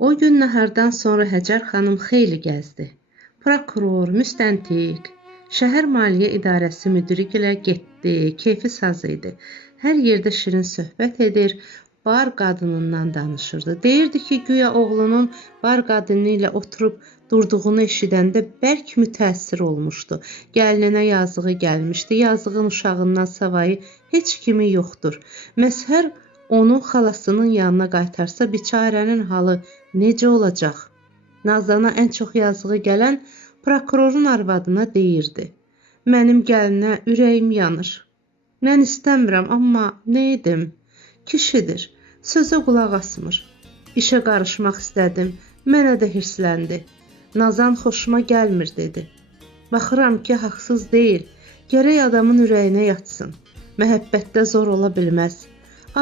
O gün nahardan sonra Həcər xanım xeyli gəzdi. Prokuror, müstəntiq, şəhər maliyyə idarəsi müdiri ilə getdi, keyfi saz idi. Hər yerdə şirin söhbət edir, bar qadınından danışırdı. Deyirdi ki, güya oğlunun bar qadını ilə oturub durduğunu eşidəndə bərk mütəəssir olmuşdu. Gəlinə yazığı gəlmişdi, yazığın uşağından savayı heç kimi yoxdur. Məzhər onu xalasının yanına qaytarsa biçarənin halı necə olacaq? Nazana ən çox yazığı gələn prokurorun arvadına deyirdi. Mənim gəlinə ürəyim yanır. Mən istəmirəm, amma nə edim? Kişidir, sözə qulaq asmır. İşə qarışmaq istədim, mənə də hirsləndi. Nazan xoşuma gəlmir, dedi. Baxıram ki, haqsız deyil, gərək adamın ürəyinə yatsın. Məhəbbətdə zor ola bilməz.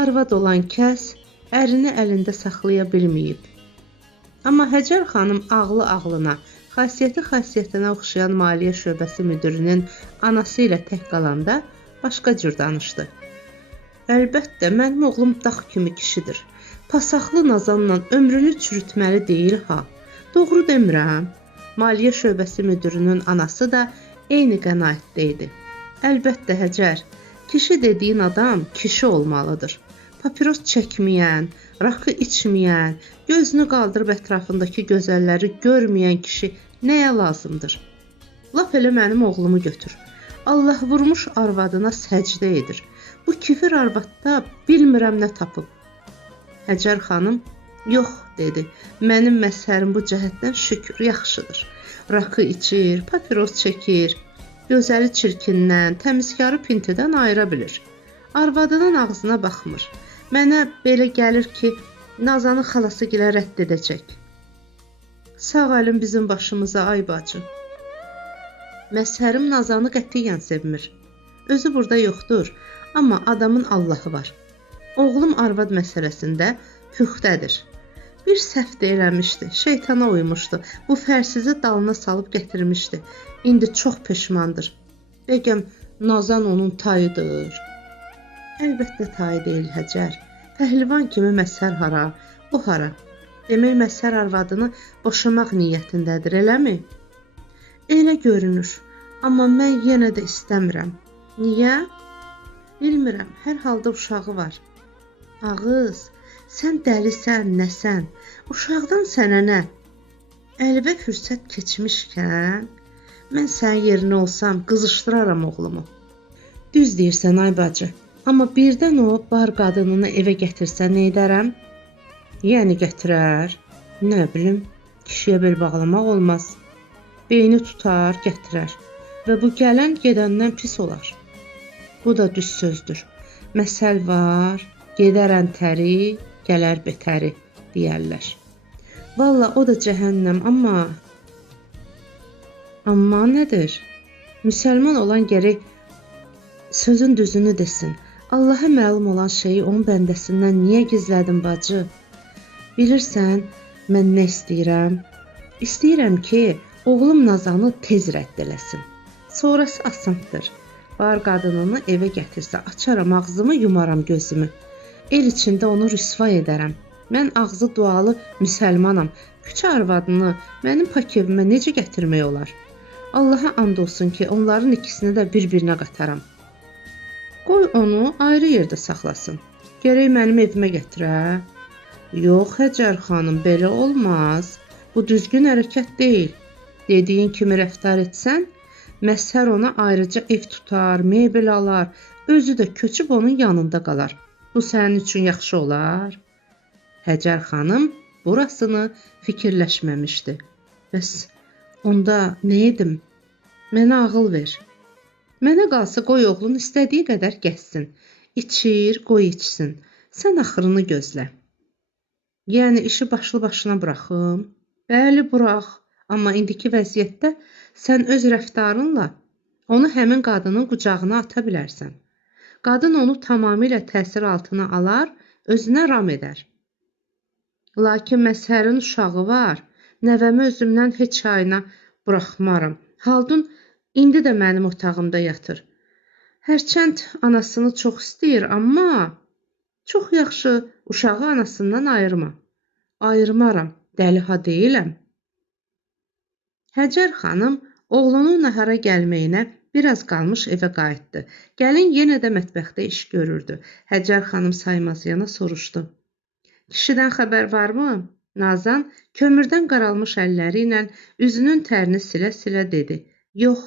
Arvad olan kəs ərini əlində saxlaya bilməyib. Amma Həcər xanım ağlı ağlına, xasiyyəti xasiyyətinə oxşayan maliyyə şöbəsi müdirinin anası ilə tək qalanda başqa cür danışdı. Əlbəttə, mənim oğlum dağ kimi kişidir. Pasaqlı Nazanla ömrünü çürütməli deyil ha. Doğru demirəm. Maliyyə şöbəsi müdirinin anası da eyni qənaətdə idi. Əlbəttə Həcər, kişi dediyin adam kişi olmalıdır. Papiros çəkməyən, rakı içməyən, gözünü qaldırıb ətrafındakı gözəlləri görməyən kişi nəyə lazımdır? Lap elə mənim oğlumu götür. Allah vurmuş arvadına səcdə edir. Bu kifir arvadda bilmirəm nə tapıb. Həcər xanım, yox, dedi. Mənim məzhərim bu cəhətdən şükür, yaxşıdır. Rakı içir, papiros çəkir. Gözəli çirkindən, təmizkarı pintidən ayıra bilir. Arvadının ağzına baxmır. Mənə belə gəlir ki, Nazanı xalası gilə rədd edəcək. Sağ əlin bizim başımıza, ay bacı. Məzhərim Nazanı qətiyyən sevmir. Özü burada yoxdur, amma adamın Allahı var. Oğlum arvad məsələsində püxtədir. Bir səhv də eləmişdi, şeytana uymuşdu. Bu fərsizi dalına salıb gətirmişdi. İndi çox peşmandır. Bəgəm Nazan onun tayıdır. Əlbəttə tayı deyil Həcər. Pəhlivan kimi Məzhər hara, o hara. Demək Məzhər arvadını boşamaq niyyətindədir, eləmi? Elə görünür, amma mən yenə də istəmirəm. Niyə? Bilmirəm, hər halda uşağı var. Ağız, sən dəlisən, nəsən? Uşaqdan sənə nə? Əlivə fürsət keçmişkən, mən sənin yerinə olsam qızışdıraram oğlumu. Düz deyirsən, ay bacı. Amma birdən o bar qadınını evə gətirsə nə edərəm? Yəni gətirər. Nə bilim, kişiyə bel bağlamaq olmaz. Beyni tutar, gətirər. Və bu gələn gedəndən pis olar. Bu da düz sözdür. Məsəl var, gedərən təri, gələr betəri, deyərlər. Valla o da cəhənnəm, amma... Amma nədir? Müsəlman olan gərək sözün düzünü desin. Allaha məlum olan şeyi onun bəndəsindən niyə gizlədin bacı? Bilirsən, mən nə istəyirəm? İstəyirəm ki, oğlum Nazanı tez rədd eləsin. Sonrası asandır. Bar qadınını evə gətirsə, açaram ağzımı, yumaram gözümü. El içində onu rüsva edərəm. Mən ağzı dualı müsəlmanam. Küçə arvadını mənim pak evimə necə gətirmək olar? Allaha and olsun ki, onların ikisini də bir-birinə qataram. Qoy onu ayrı yerdə saxlasın. Gərək mənim evimə gətirə. Yox, Həcər xanım, belə olmaz. Bu düzgün hərəkət deyil. Dediyin kimi rəftar etsən, Məzhər ona ayrıca ev tutar, mebel alar, özü də köçüb onun yanında qalar. Bu sənin üçün yaxşı olar. Həcər xanım burasını fikirləşməmişdi. Bəs onda nə edim? Mənə ağıl ver. Mənə qalsa qoy oğlun istədiyi qədər gəzsin. İçir, qoy içsin. Sən axırını gözlə. Yəni işi başlı başına buraxım? Bəli, burax. Amma indiki vəziyyətdə sən öz rəftarınla onu həmin qadının qucağına ata bilərsən. Qadın onu tamamilə təsir altına alar, özünə ram edər. Lakin Məzhərin uşağı var. Nəvəmi özümdən heç ayına buraxmaram. Haldun indi də mənim otağımda yatır. Hərçənd anasını çox istəyir, amma çox yaxşı uşağı anasından ayırma. Ayırmaram. Dəliha deyiləm. Həcər xanım oğlunun nahara gəlməyinə biraz qalmış evə qayıtdı. Gəlin yenə də mətbəxdə iş görürdü. Həcər xanım saymazcana soruşdu. Kişidən xəbər varmı? Nazan kömürdən qaralmış əlləri ilə üzünün tərini silə-silə dedi. Yox.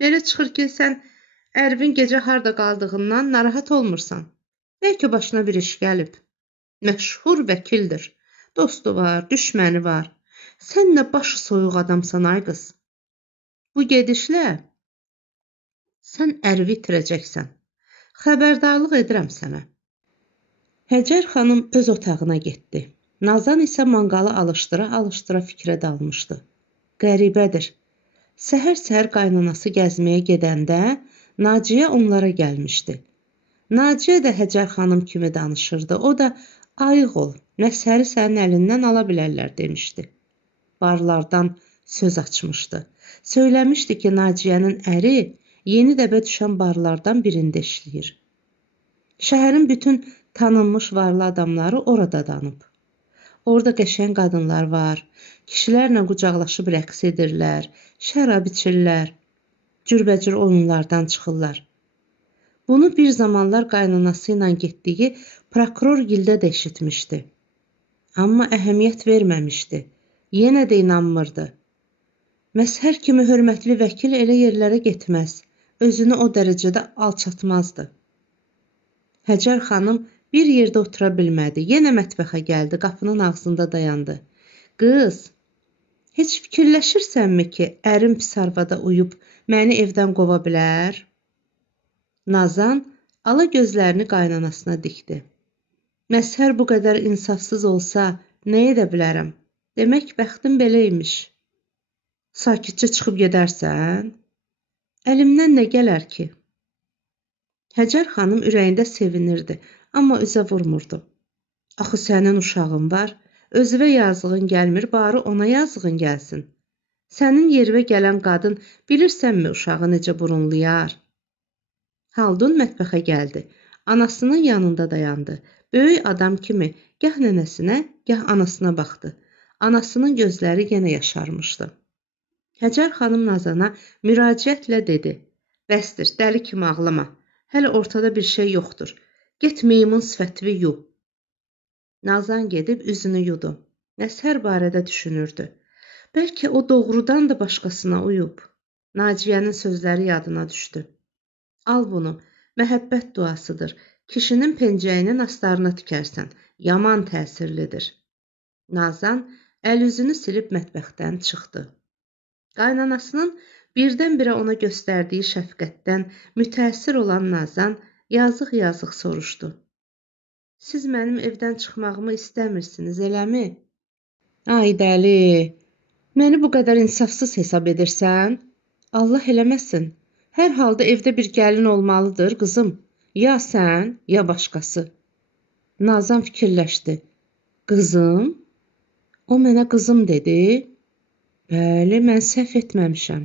Belə çıxır ki, sən Ərvin gecə harda qaldığından narahat olmursan. Bəlkə başına bir iş gəlib. Məşhur vəkildir. Dostu var, düşməni var. Sən nə başı soyuq adamsan ay qız. Bu gedişlə sən Ərvi itirəcəksən. Xəbərdarlıq edirəm sənə. Həcər xanım öz otağına getdi. Nazan isə manqalı alışdıra-alışdıra fikrə dalmışdı. Qəribədir. Səhər-səhər qaynanası gəzməyə gedəndə Naciyə onlara gəlmişdi. Naciyə də Həcər xanım kimi danışırdı. O da ayıq ol, məshəri sənin əlindən ala bilərlər demişdi. Barlardan söz açmışdı. Söyləmişdi ki, Naciyənin əri yeni dəbə düşən barlardan birində işləyir. Şəhərin bütün tanınmış varlı adamları orada danıb. Orada qəşəng qadınlar var, kişilərlə qucaqlaşıb rəqs edirlər, şərab içirlər, cürbəcür oyunlardan çıxırlar. Bunu bir zamanlar qaynanası ilə getdiyi prokuror gildə də eşitmişdi. Amma əhəmiyyət verməmişdi. Yenə də inanmırdı. Məshər kimi hörmətli vəkil elə yerlərə getməz, özünü o dərəcədə alçatmazdı. Həcər xanım bir yerdə otura bilmədi. Yenə mətbəxə gəldi, qapının ağzında dayandı. Qız, heç fikirləşirsənmi ki, ərim pis arvada uyub məni evdən qova bilər? Nazan ala gözlərini qaynanasına dikdi. Məshər bu qədər insafsız olsa, nə edə bilərəm? Demək, bəxtim belə imiş. Sakitcə çıxıb gedərsən? Əlimdən nə gələr ki? Həcər xanım ürəyində sevinirdi, amma üzə vurmurdu. Axı sənin uşağın var, özünə yazığın gəlmir, bari ona yazığın gəlsin. Sənin yerivə gələn qadın bilirsənmi uşağı necə burunlayar? Haldun mətbəxə gəldi. Anasının yanında dayandı. Böyük adam kimi gah nənəsinə, gah anasına baxdı. Anasının gözləri yenə yaşarmışdı. Həcər xanım Nazana müraciətlə dedi. Bəsdir, dəli kimi ağlama. Hələ ortada bir şey yoxdur. Get meymun sifətini yu. Nazan gedib üzünü yudu. Məshər barədə düşünürdü. Bəlkə o doğrudan da başqasına uyub. Naciyənin sözləri yadına düşdü. Al bunu, məhəbbət duasıdır. Kişinin pencəyinin astarına tikərsən. Yaman təsirlidir. Nazan əl-üzünü silib mətbəxdən çıxdı. Qaynanasının birdən-birə ona göstərdiyi şəfqətdən mütəəssir olan Nazan yazıq-yazıq soruşdu. Siz mənim evdən çıxmağımı istəmirsiniz, eləmi? Ay dəli, məni bu qədər insafsız hesab edirsən? Allah eləməsin. Hər halda evdə bir gəlin olmalıdır, qızım. Ya sən, ya başqası. Nazan fikirləşdi. Qızım? O mənə qızım dedi. Bəli, mən səhv etməmişəm.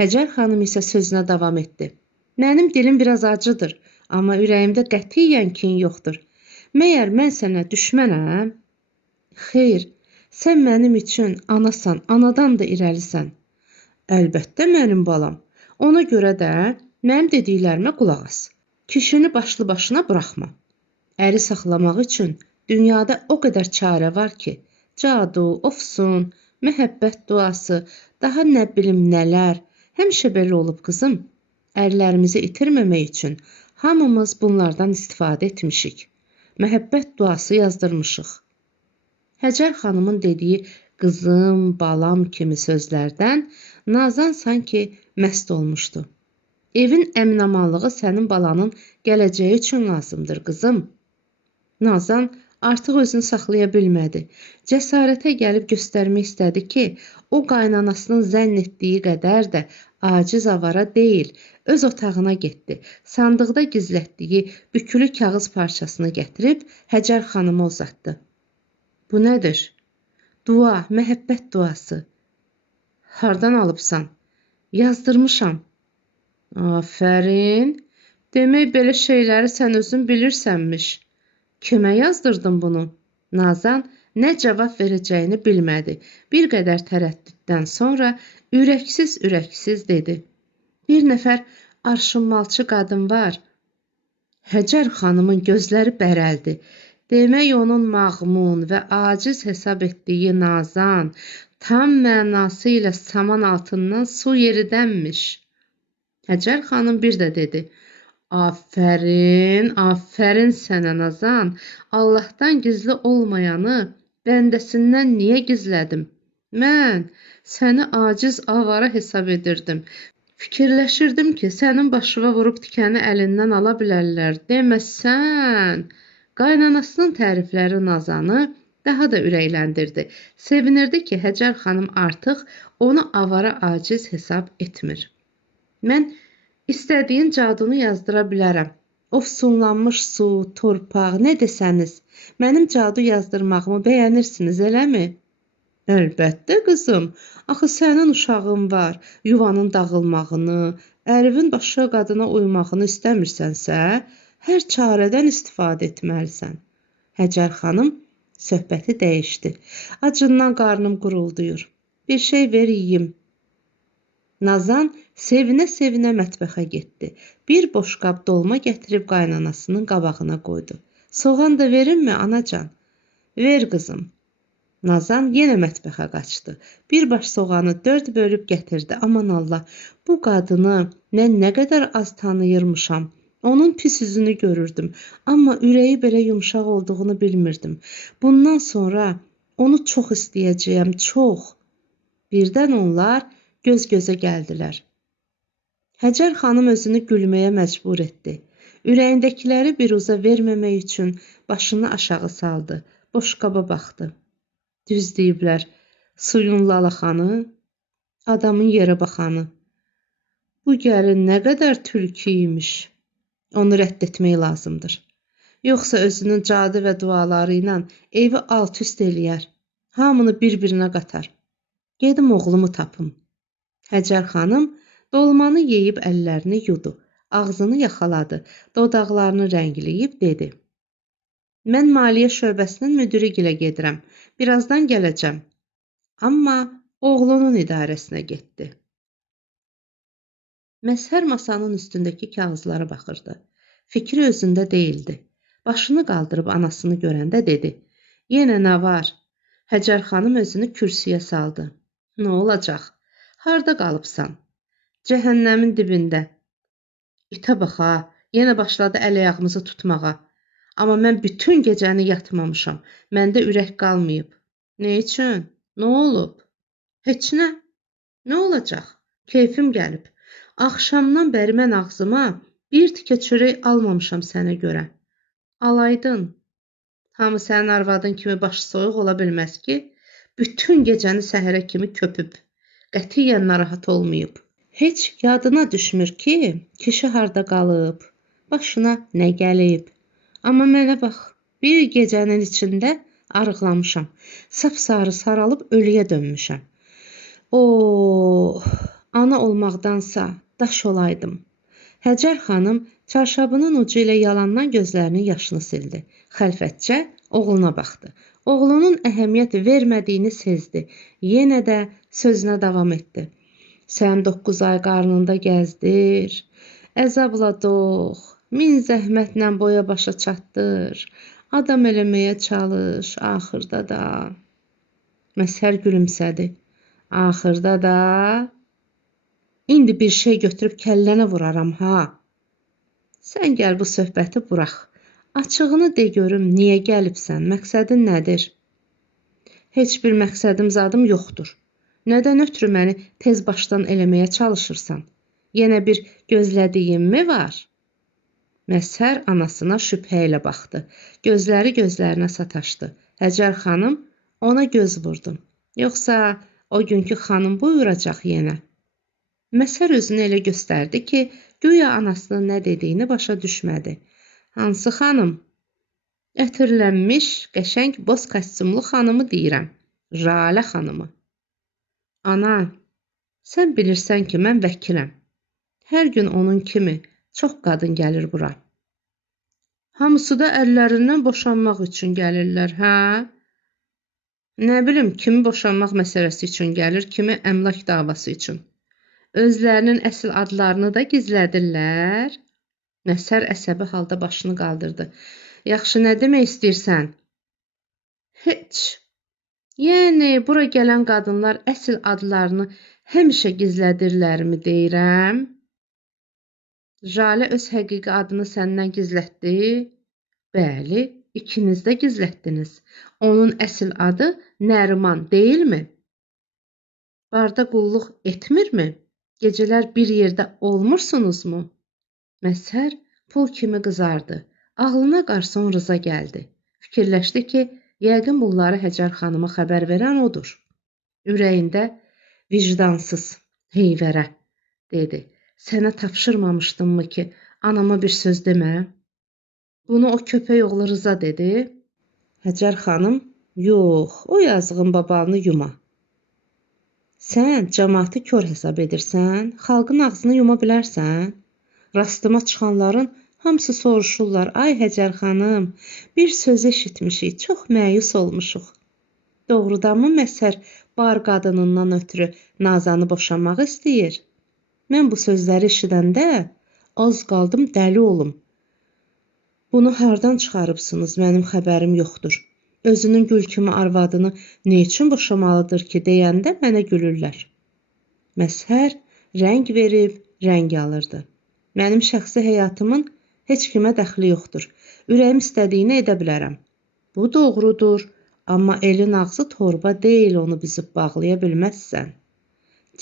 Həcər xanım isə sözünə davam etdi. Mənim dilim biraz acıdır, amma ürəyimdə qətiyyən kin yoxdur. Məyər mən sənə düşmənəm? Xeyr, sən mənim üçün anasan, anadan da irəlisən. Əlbəttə mənim balam. Ona görə də mənim dediklərimə qulaq as. Kişini başlı başına buraxma. Əri saxlamaq üçün dünyada o qədər çarə var ki, cadu, ofsun, məhəbbət duası, daha nə bilim nələr, həmişə belə olub qızım. Ərlərimizi itirməmək üçün hamımız bunlardan istifadə etmişik. Məhəbbət duası yazdırmışıq. Həcər xanımın dediyi qızım, balam kimi sözlərdən Nazan sanki məst olmuşdu. Evin əminamanlığı sənin balanın gələcəyi üçün lazımdır, qızım. Nazan artıq özünü saxlaya bilmədi. Cəsarətə gəlib göstərmək istədi ki, o qaynanasının zənn etdiyi qədər də aciz avara deyil, öz otağına getdi. Sandıqda gizlətdiyi bükülü kağız parçasını gətirib Həcər xanıma uzatdı. Bu nədir? Dua, məhəbbət duası. Hardan alıbsan? Yazdırmışam. Afərin. Demək belə şeyləri sən özün bilirsənmiş. Kimə yazdırdın bunu? Nazan Nə cavab verəcəyini bilmədi. Bir qədər tərəddüddən sonra ürəksiz dedi. Bir nəfər arşınmalçı qadın var. Həcər xanımın gözləri bərəldi. Demək onun mağmun və aciz hesab etdiyi Nazan tam mənası ilə saman altından su yeridənmiş. Həcər xanım bir də dedi. Afərin, afərin sənə Nazan. Allahdan gizli olmayanı bəndəsindən niyə gizlədim? Mən səni aciz avara hesab edirdim. Fikirləşirdim ki, sənin başına vurub tikəni əlindən ala bilərlər. Deməsən, qaynanasının tərifləri Nazanı daha da ürəkləndirdi. Sevinirdi ki, Həcər xanım artıq onu avara aciz hesab etmir. Mən istədiyin cadunu yazdıra bilərəm. Ofsunlanmış su, torpaq, nə desəniz. Mənim cadu yazdırmağımı bəyənirsiniz, eləmi? Əlbəttə qızım. Axı sənin uşağın var. Yuvanın dağılmağını, ərivin başqa qadına uymağını istəmirsənsə, hər çarədən istifadə etməlisən. Həcər xanım söhbəti dəyişdi. Acından qarnım qurulduyur. Bir şey ver yeyim. Nazan sevinə-sevinə mətbəxə getdi. Bir boşqab dolma gətirib qaynanasının qabağına qoydu. Soğan da verinmi anacan? Ver qızım. Nazan yenə mətbəxə qaçdı. Bir baş soğanı 4 bölüb gətirdi. Aman Allah, bu qadını mən nə qədər az tanıyırmışam. Onun pis üzünü görürdüm, amma ürəyi belə yumşaq olduğunu bilmirdim. Bundan sonra onu çox istəyəcəyəm, çox. Birdən onlar göz-gözə gəldilər. Həcər xanım özünü gülməyə məcbur etdi. Ürəyindəkiləri biruza verməmək üçün başını aşağı saldı. Boşqaba baxdı. Düz deyiblər, suyun lalaxanı, adamın yerə baxanı. Bu gəlin nə qədər tülkü imiş. Onu rədd etmək lazımdır. Yoxsa özünün cadı və duaları ilə evi alt-üst eləyər. Hamını bir-birinə qatar. Gedim oğlumu tapım. Həcər xanım dolmanı yeyib əllərini yudu. Ağzını yaxaladı. Dodaqlarını rəngləyib dedi. Mən maliyyə şöbəsinin müdiri gilə gedirəm. Birazdan gələcəm. Amma oğlunun idarəsinə getdi. Məzhər masanın üstündəki kağızlara baxırdı. Fikri özündə deyildi. Başını qaldırıb anasını görəndə dedi. Yenə nə var? Həcər xanım özünü kürsüyə saldı. Nə olacaq? Harda qalıbsan? Cəhənnəmin dibində. İtə bax ha, yenə başladı əl-ayağımızı tutmağa. Amma mən bütün gecəni yatmamışam. Məndə ürək qalmayıb. Nə üçün? Nə olub? Heç nə. Nə olacaq? Keyfim gəlib. Axşamdan bəri mən ağzıma bir tikə çörək almamışam sənə görə. Alaydın. Hamı sənin arvadın kimi başı soyuq ola bilməz ki, bütün gecəni səhərə kimi köpüb. Qətiyyən narahat olmayıb. Heç yadına düşmür ki, kişi harda qalıb, başına nə gəlib. Amma mənə bax, bir gecənin içində arıqlamışam. Sapsarı saralıb ölüyə dönmüşəm. Ana olmaqdansa daş olaydım. Həcər xanım çarşabının ucu ilə yalandan gözlərinin yaşını sildi. Xəlfətcə oğluna baxdı. Oğlunun əhəmiyyət vermədiyini sezdi. Yenə də sözünə davam etdi. Sən 9 ay qarnında gəzdir, əzabla doğ, min zəhmətlə boya başa çatdır, adam eləməyə çalış, axırda da. Məzhər gülümsədi. Axırda da. İndi bir şey götürüb kəllənə vuraram ha. Sən gəl bu söhbəti burax. Açığını de görüm, niyə gəlibsən, məqsədin nədir? Heç bir məqsədim zadım yoxdur. Nədən ötürü məni tez başdan eləməyə çalışırsan? Yenə bir gözlədiyim mi var? Məzhər anasına şübhə ilə baxdı. Gözləri gözlərinə sataşdı. Həcər xanım ona göz vurdu. Yoxsa o günkü xanım buyuracaq yenə. Məzhər özünü elə göstərdi ki, güya anasının nə dediyini başa düşmədi. Hansı xanım? Ətirlənmiş, qəşəng boz kostyumlu xanımı deyirəm. Jalə xanımı. Ana, sən bilirsən ki, mən vəkiləm. Hər gün onun kimi çox qadın gəlir bura. Hamısı da əllərindən boşanmaq üçün gəlirlər, hə? Nə bilim, kimi boşanmaq məsələsi üçün gəlir, kimi əmlak davası üçün. Özlərinin əsl adlarını da gizlədirlər. Məsər əsəbi halda başını qaldırdı. Yaxşı, nə demək istəyirsən? Heç. Yəni, bura gələn qadınlar əsl adlarını həmişə gizlədirlərmi deyirəm? Jalə öz həqiqi adını səndən gizlətdi? Bəli, ikiniz də gizlətdiniz. Onun əsl adı Nəriman deyilmi? Barda qulluq etmirmi? Gecələr bir yerdə olmursunuzmu? Məsər pul kimi qızardı. Ağlına qarşı Rıza gəldi. Fikirləşdi ki, yəqin bunları Həcər xanıma xəbər verən odur. Ürəyində vicdansız heyvərə dedi. Sənə tapşırmamışdımmı ki, anama bir söz demə? Bunu o köpək oğlu Rıza dedi. Həcər xanım, yox, o yazığın babalını yuma. Sən cəmaatı kör hesab edirsən, xalqın ağzını yuma bilərsən. Rastıma çıxanların hamısı soruşurlar, ay Həcər xanım, bir söz eşitmişik, çox məyus olmuşuq. Doğrudanmı Məsər bar qadınından ötürü Nazanı boşanmaq istəyir? Mən bu sözləri eşidəndə az qaldım dəli olum. Bunu hardan çıxarıbsınız, mənim xəbərim yoxdur. Özünün gül kimi arvadını nə üçün boşamalıdır ki, deyəndə mənə gülürlər. Məsər rəng verib, rəng alırdı. Mənim şəxsi həyatımın heç kimə dəxli yoxdur. Ürəyim istədiyini edə bilərəm. Bu doğrudur, amma elin ağzı torba deyil, onu bizib bağlaya bilməzsən.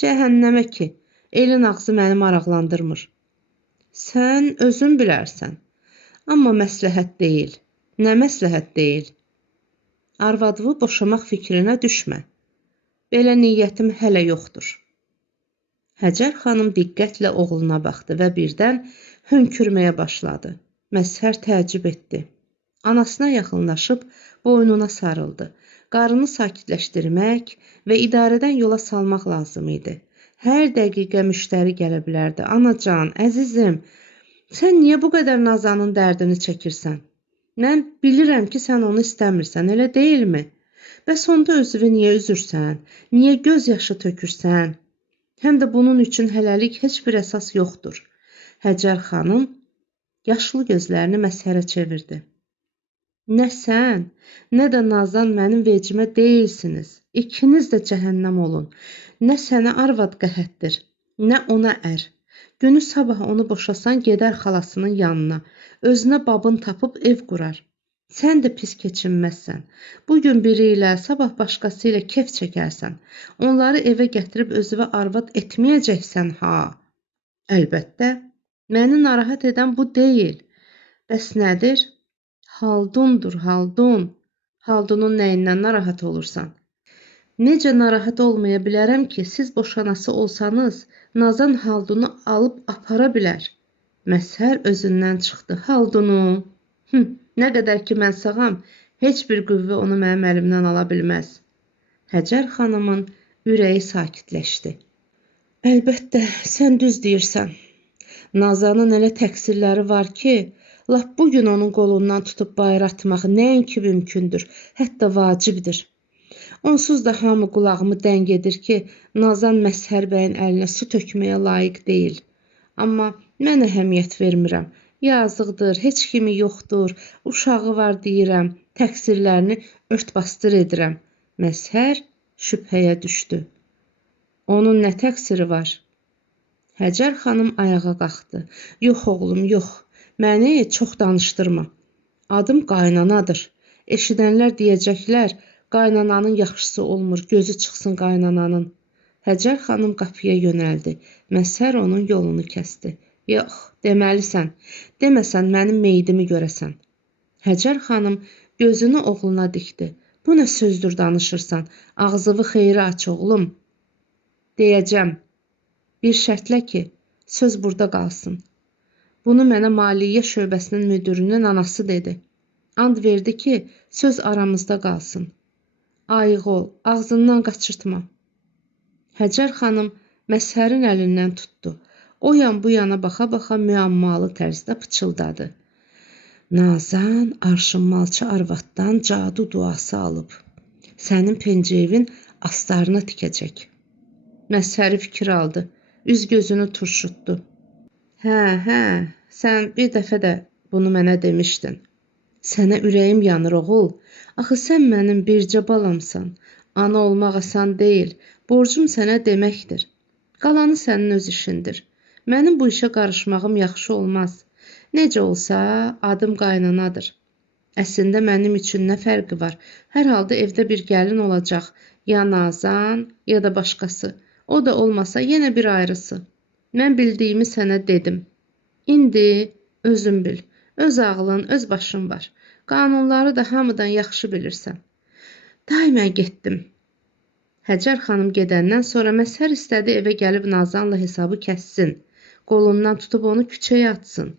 Cəhənnəmə ki, elin ağzı məni maraqlandırmır. Sən özün bilərsən. Amma məsləhət deyil. Nə məsləhət deyil? Arvadını boşamaq fikrinə düşmə. Belə niyyətim hələ yoxdur. Həcər xanım diqqətlə oğluna baxdı və birdən hönkürməyə başladı. Məsər təəccüb etdi. Anasına yaxınlaşıb boynuna sarıldı. Qarını sakitləşdirmək və idarədən yola salmaq lazım idi. Hər dəqiqə müştəri gələ bilərdi. Anacan, əzizim, sən niyə bu qədər Nazanın dərdini çəkirsən? Mən bilirəm ki, sən onu istəmirsən, elə deyilmi? Bəs onda özünü niyə üzürsən? Niyə göz yaşı tökürsən? Həm də bunun üçün hələlik heç bir əsas yoxdur. Həcər xanım yaşlı gözlərini Məsərə çevirdi. Nə sən, nə də Nazan mənim vecimə deyilsiniz. İkiniz də cəhənnəm olun. Nə sənə arvad qəhətdir, nə ona ər. Günü sabah onu boşasan gedər xalasının yanına. Özünə babın tapıb ev qurar. Sən də pis keçinməzsən. Bugün biri ilə, sabah başqası ilə kef çəkərsən. Onları evə gətirib özünə arvad etməyəcəksən ha. Əlbəttə, məni narahat edən bu deyil. Bəs nədir? Haldundur, haldun. Haldunun nəyindən narahat olursan? Necə narahat olmaya bilərəm ki, siz boşanası olsanız, Nazan Haldunu alıb apara bilər. Məsər özündən çıxdı. Haldunu? Nə qədər ki mən sağam, heç bir qüvvə onu mənim əlimdən ala bilməz. Həcər xanımın ürəyi sakitləşdi. Əlbəttə, sən düz deyirsən. Nazanın elə təqsirləri var ki, lap bugün onun qolundan tutub bayır atmaq nəinki mümkündür, hətta vacibdir. Onsuz da hamı qulağımı dəng edir ki, Nazan Məzhər bəyin əlinə su tökməyə layiq deyil. Amma mən əhəmiyyət vermirəm. Yazıqdır, heç kimi yoxdur, uşağı var deyirəm, təqsirlərini ört-basdır edirəm. Məzhər şübhəyə düşdü. Onun nə təqsiri var? Həcər xanım ayağa qalxdı. Yox oğlum, yox. Məni çox danışdırma. Adım qaynanadır. Eşidənlər deyəcəklər, qaynananın yaxşısı olmur, gözü çıxsın qaynananın. Həcər xanım qapıya yönəldi. Məzhər onun yolunu kəsdi. Yox, deməlisən, deməsən mənim meyidimi görəsən. Həcər xanım gözünü oğluna dikdi. Bu nə sözdür danışırsan? Ağzını xeyri aç oğlum. Deyəcəm. Bir şərtlə ki, söz burada qalsın. Bunu mənə maliyyə şöbəsinin müdürünün anası dedi. And verdi ki, söz aramızda qalsın. Ayıq ol, ağzından qaçırtma. Həcər xanım Məzhərin əlindən tutdu. O yan bu yana baxa-baxa müəmmalı tərzdə pıçıldadı. Nazan arşınmalçı arvaddan cadu duası alıb. Sənin pencəyinin astarını tikəcək. Məzhəri fikir aldı. Üz gözünü turşutdu. Hə, sən bir dəfə də bunu mənə demişdin. Sənə ürəyim yanır, oğul. Axı sən mənim bircə balamsan. Ana olmaq asan deyil. Borcum sənə deməkdir. Qalanı sənin öz işindir. Mənim bu işə qarışmağım yaxşı olmaz. Necə olsa, adım qaynanadır. Əslində mənim üçün nə fərqi var? Hər halda evdə bir gəlin olacaq. Ya Nazan, ya da başqası. O da olmasa yenə bir ayrısı. Mən bildiyimi sənə dedim. İndi özün bil. Öz ağlın, öz başın var. Qanunları da hamıdan yaxşı bilirsən. Day mən getdim. Həcər xanım gedəndən sonra Məzhər istədi evə gəlib Nazanla hesabı kəssin. Qolundan tutub onu küçəyə atsın.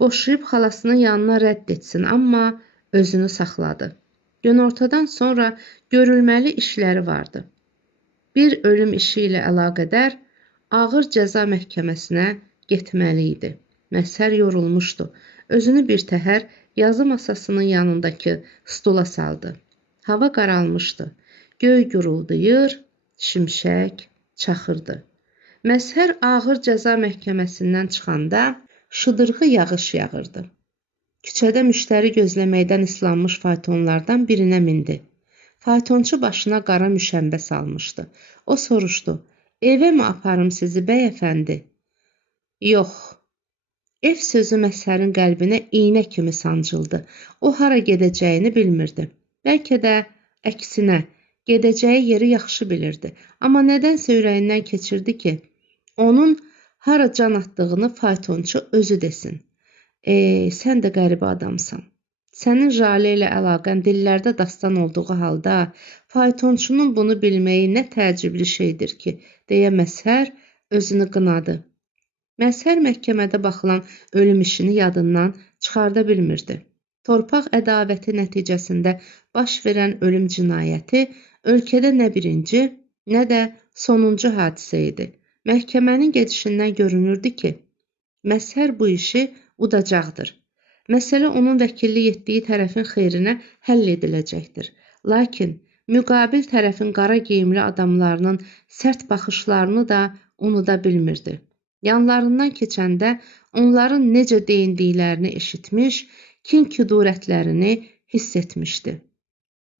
Boşayıb xalasının yanına rədd etsin, amma özünü saxladı. Günortadan sonra görülməli işləri vardı. Bir ölüm işi ilə əlaqədar ağır cəza məhkəməsinə getməli idi. Məzhər yorulmuşdu. Özünü bir təhər yazı masasının yanındakı stula saldı. Hava qaralmışdı. Göy guruldayır, şimşək çaxırdı. Məzhər ağır cəza məhkəməsindən çıxanda şıdırğı yağış yağırdı. Küçədə müştəri gözləməkdən islanmış faytonlardan birinə mindi. Faytonçu başına qara müşəmbə salmışdı. O soruşdu, evə mi aparım sizi bəyəfəndi? Yox. Ev sözü Məzhərin qəlbinə iynə kimi sancıldı. O hara gedəcəyini bilmirdi. Bəlkə də əksinə, gedəcəyi yeri yaxşı bilirdi. Amma nədənsə ürəyindən keçirdi ki, onun hara can atdığını faytonçu özü desin. Sən də qəribə adamsan. Sənin Jale ilə əlaqən dillərdə dastan olduğu halda faytonçunun bunu bilməyi nə təəccüblü şeydir ki, deyə Məzhər özünü qınadı. Məzhər məhkəmədə baxılan ölüm işini yadından çıxarda bilmirdi. Torpaq ədavəti nəticəsində baş verən ölüm cinayəti ölkədə nə birinci, nə də sonuncu hadisə idi. Məhkəmənin gedişindən görünürdü ki, Məzhər bu işi udacaqdır. Məsələ onun vəkillik etdiyi tərəfin xeyrinə həll ediləcəkdir. Lakin müqabil tərəfin qara geyimli adamlarının sərt baxışlarını da unuda bilmirdi. Yanlarından keçəndə onların necə deyindiklərini eşitmiş, kin-küdurətlərini hiss etmişdi.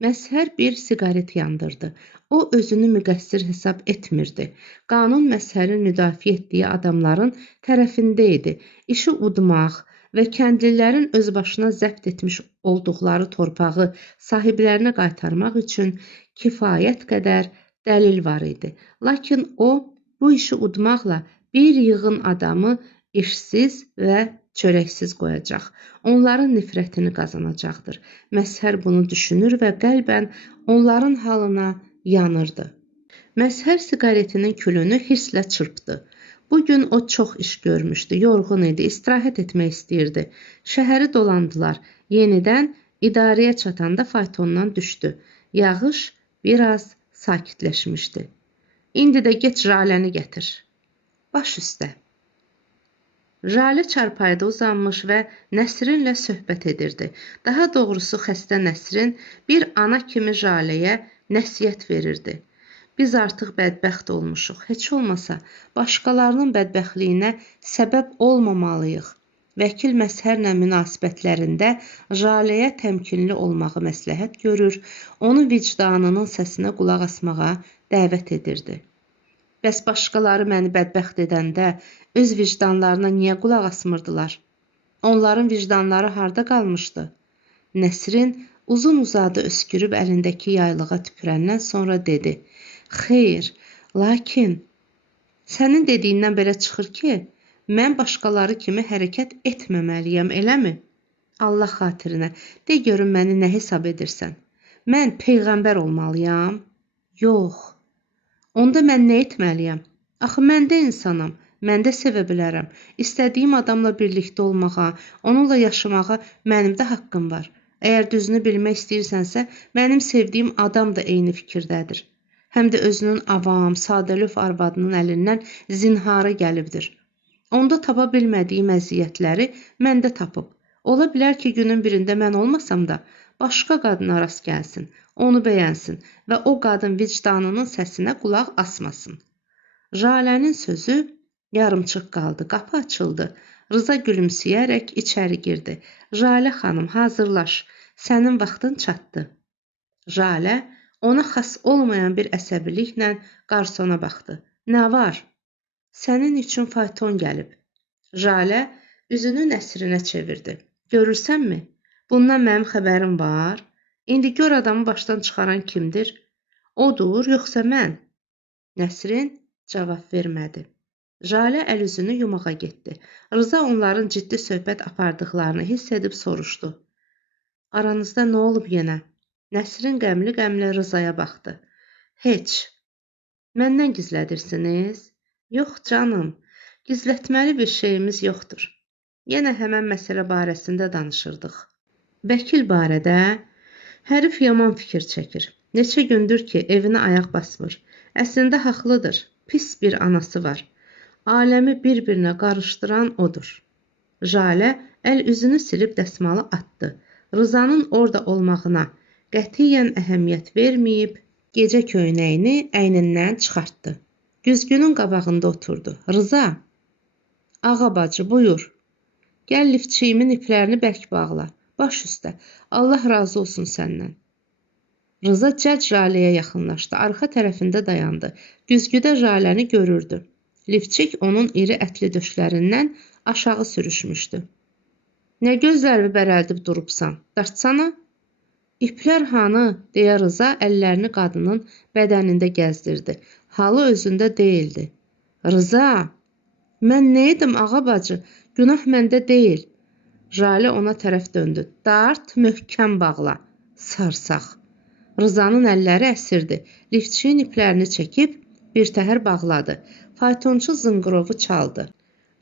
Məzhər bir siqaret yandırdı. O özünü müqəssir hesab etmirdi. Qanun Məzhərin müdafiə etdiyi adamların tərəfində idi. İşi udmaq və kəndlilərin özbaşına zəbt etmiş olduqları torpağı sahiblərinə qaytarmaq üçün kifayət qədər dəlil var idi. Lakin o, bu işi udmaqla bir yığın adamı işsiz və çörəksiz qoyacaq. Onların nifrətini qazanacaqdır. Məzhər bunu düşünür və qəlbən onların halına yanırdı. Məzhər siqaretinin külünü hirslə çırpdı. Bugün o çox iş görmüşdü, yorğun idi, istirahət etmək istəyirdi. Şəhəri dolandılar. Yenidən idarəyə çatanda faytondan düşdü. Yağış biraz sakitləşmişdi. İndi də get Jaləni gətir. Baş üstə. Jale çarpayıda uzanmış və Nəsrinlə söhbət edirdi. Daha doğrusu xəstə Nəsrin bir ana kimi Jaleyə nəsihət verirdi. Biz artıq bədbəxt olmuşuq. Heç olmasa başqalarının bədbəxtliyinə səbəb olmamalıyıq. Vəkil Məzhərlə münasibətlərində Jaleyə təmkinli olmağı məsləhət görür, onu vicdanının səsinə qulaq asmağa dəvət edirdi. Bəs başqaları məni bədbəxt edəndə öz vicdanlarına niyə qulaq asmırdılar? Onların vicdanları harda qalmışdı? Nəsrin uzun-uzadı öskürüb əlindəki yaylığa tüpürəndən sonra dedi. Xeyr, lakin sənin dediyindən belə çıxır ki, mən başqaları kimi hərəkət etməməliyəm, eləmi? Allah xatirinə, de görüm məni nə hesab edirsən? Mən peyğəmbər olmalıyam? Yox. Onda mən nə etməliyəm? Axı mən də insanam, mən də sevə bilərəm. İstədiyim adamla birlikdə olmağa, onunla yaşamağa mənim də haqqım var. Əgər düzünü bilmək istəyirsənsə, mənim sevdiyim adam da eyni fikirdədir. Həm də özünün avam, sadəlöv arvadının əlindən zinhara gəlibdir. Onda tapa bilmədiyi məziyyətləri məndə tapıb. Ola bilər ki, günün birində mən olmasam da, başqa qadına rast gəlsin, onu bəyənsin və o qadın vicdanının səsinə qulaq asmasın. Jalənin sözü yarımçıq qaldı. Qapı açıldı. Rıza gülümsəyərək içəri girdi. Jalə xanım, hazırlaş. Sənin vaxtın çatdı. Jalə ona xas olmayan bir əsəbiliklə qarsona baxdı. Nə var? Sənin üçün fayton gəlib. Jalə üzünü Nəsrinə çevirdi. Görürsənmi? Bundan mənim xəbərim var. İndi gör adamı başdan çıxaran kimdir? Odur, yoxsa mən? Nəsrin cavab vermədi. Jalə əl-üzünü yumağa getdi. Rıza onların ciddi söhbət apardıqlarını hiss edib soruşdu. Aranızda nə olub yenə? Nəsrin qəmli-qəmli Rızaya baxdı. Heç. Məndən gizlədirsiniz? Yox canım, gizlətməli bir şeyimiz yoxdur. Yenə həmən məsələ barəsində danışırdıq. Vəkil barədə hərif yaman fikir çəkir. Neçə gündür ki, evinə ayaq basmır. Əslində haqlıdır. Pis bir anası var. Aləmi bir-birinə qarışdıran odur. Jalə əl-üzünü silib dəsmalı atdı. Rızanın orada olmağına qətiyyən əhəmiyyət verməyib, gecə köynəyini əynindən çıxartdı. Güzgünün qabağında oturdu. Rıza, ağa bacı, buyur. Gəl liftçiyimin iplərini bərk bağla. Baş üstə. Allah razı olsun səndən. Rıza cəld Jaləyə yaxınlaşdı. Arxa tərəfində dayandı. Güzgüdə Jaləni görürdü. Liftçik onun iri ətli döşlərindən aşağı sürüşmüşdü. Nə gözlərimi bərəldib durubsan? Dartsana. İplər hanı? Deyə Rıza əllərini qadının bədənində gəzdirdi. Halı özündə deyildi. Rıza, mən nə edim ağa bacı? Günah məndə deyil. Jalə ona tərəf döndü. Dart, möhkəm bağla. Sarsaq. Rızanın əlləri əsirdi. Liftçiyin iplərini çəkib birtəhər bağladı. Faytonçu zınqırovu çaldı.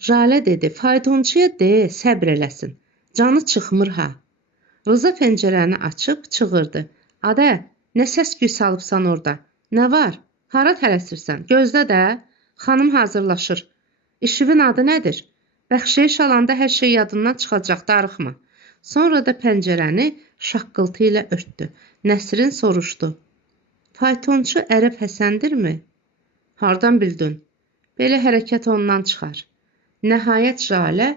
Jalə dedi, faytonçuya de, səbr eləsin. Canı çıxmır ha. Rıza pəncərəni açıb çığırdı. Adə, nə səs-küy salıbsan orada? Nə var? Hara tələsirsən? Gözlə də. Xanım hazırlaşır. İşivin adı nədir? Bəxşəyiş alanda hər şey yadından çıxacaq, darıxma. Sonra da pəncərəni şaqqıltı ilə örtdü. Nəsrin soruşdu. Faytonçu ərəb Həsəndirmi? Hardan bildin? Belə hərəkət ondan çıxar. Nəhayət Jalə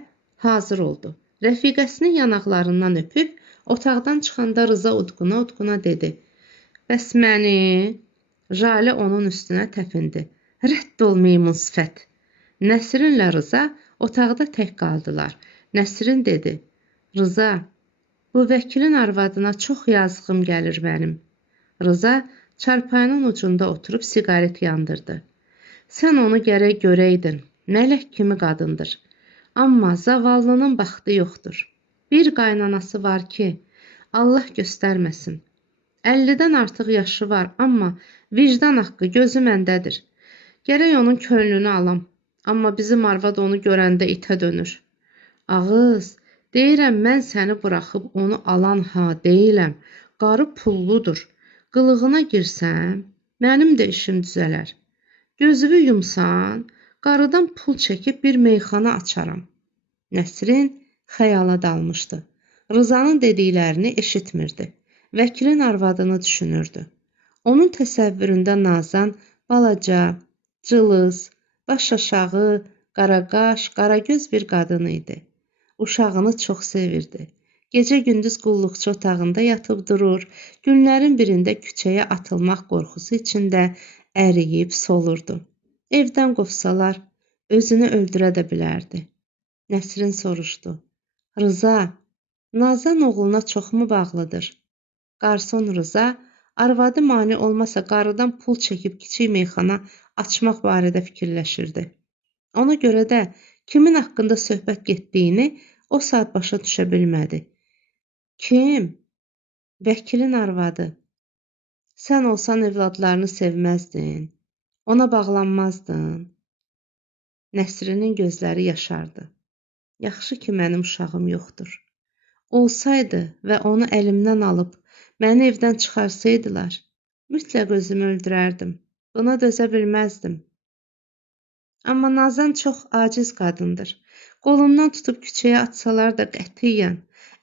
hazır oldu. Rəfiqəsinin yanaqlarından öpüb, otaqdan çıxanda Rıza udquna-udquna dedi. Bəs məni? Jalə onun üstünə təpindi. Rədd ol meymun sifət. Nəsrinlə Rıza otaqda tək qaldılar. Nəsrin dedi. Rıza, bu vəkilin arvadına çox yazığım gəlir mənim. Rıza çarpayının ucunda oturub siqaret yandırdı. Sən onu gərək görəydin. Mələk kimi qadındır. Amma zavallının baxtı yoxdur. Bir qaynanası var ki, Allah göstərməsin. 50-dən artıq yaşı var, amma vicdan haqqı gözü məndədir. Gərək onun könlünü alam. Amma bizim arvad onu görəndə itə dönür. Ağız, deyirəm mən səni buraxıb onu alan ha deyiləm. Qarı pulludur. Qılığına girsəm, mənim də işim düzələr. Gözümü yumsan, qarıdan pul çəkib bir meyxana açaram. Nəsrin xəyala dalmışdı. Rızanın dediklərini eşitmirdi. Vəkilin arvadını düşünürdü. Onun təsəvvüründə Nazan balaca, cılız, baş aşağı, qaraqaş, qaragöz bir qadın idi. Uşağını çox sevirdi. Gecə-gündüz qulluqçu otağında yatıb durur, günlərin birində küçəyə atılmaq qorxusu içində əriyib solurdu. Evdən qovsalar, özünü öldürə də bilərdi. Nəsrin soruşdu. Rıza, Nazan oğluna çoxmu bağlıdır? Qarson Rıza, arvadı mane olmasa qarıdan pul çəkib kiçik meyxana açmaq barədə fikirləşirdi. Ona görə də kimin haqqında söhbət getdiyini o saat başa düşə bilmədi. Kim? Vəkilin arvadı. Sən olsan evladlarını sevməzdin, ona bağlanmazdın. Nəsrinin gözləri yaşardı. Yaxşı ki, mənim uşağım yoxdur. Olsaydı və onu əlimdən alıb məni evdən çıxarsaydılar, mütləq özümü öldürərdim. Buna dözə bilməzdim. Amma Nazan çox aciz qadındır. Qolumdan tutub küçəyə atsalar da qətiyyən